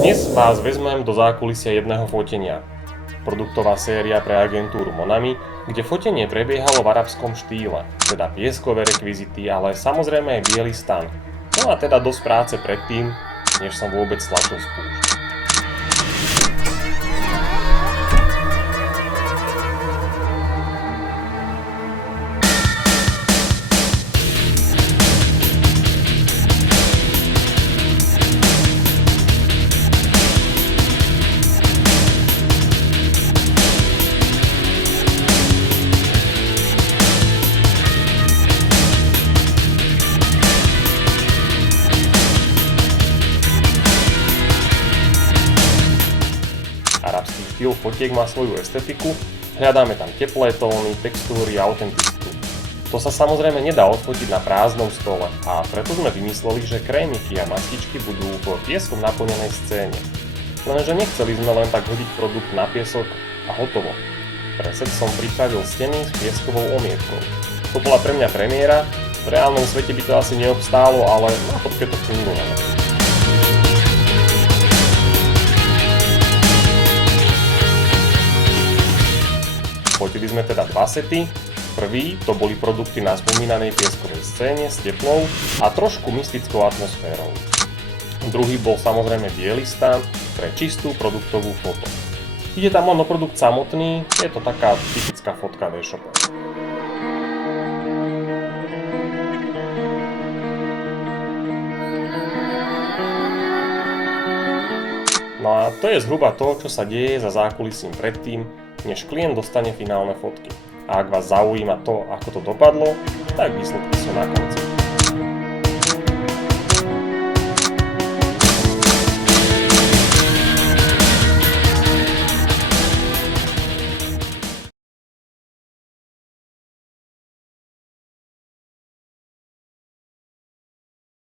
Dnes vás vezmem do zákulisia jedného fotenia. Produktová séria pre agentúru Monami, kde fotenie prebiehalo v arabskom štýle, teda pieskové rekvizity, ale samozrejme aj biely stan. No a teda dosť práce predtým, než som vôbec stlačil spúšť. Arabský štýl fotiek má svoju estetiku, hľadáme tam teplé tóny, textúry a autenticitu. To sa samozrejme nedá odfotiť na prázdnom stole a preto sme vymysleli, že krémiky a mastičky budú v pieskom naplnenej scéne. Lenže nechceli sme len tak hodiť produkt na piesok a hotovo. Pre set som pripravil steny s pieskovou omietkou. To bola pre mňa premiéra, v reálnom svete by to asi neobstálo, ale na fotke to fungovalo. Fotili sme teda dva sety. Prvý to boli produkty na spomínanej pieskovej scéne s teplou a trošku mystickou atmosférou. Druhý bol samozrejme biely stan pre čistú produktovú foto. Ide tam monoprodukt samotný, je to taká typická fotka v e-shope. No a to je zhruba to, čo sa deje za zákulisím predtým, než klient dostane finálne fotky. A ak vás zaujíma to, ako to dopadlo, tak výsledky sú na konci.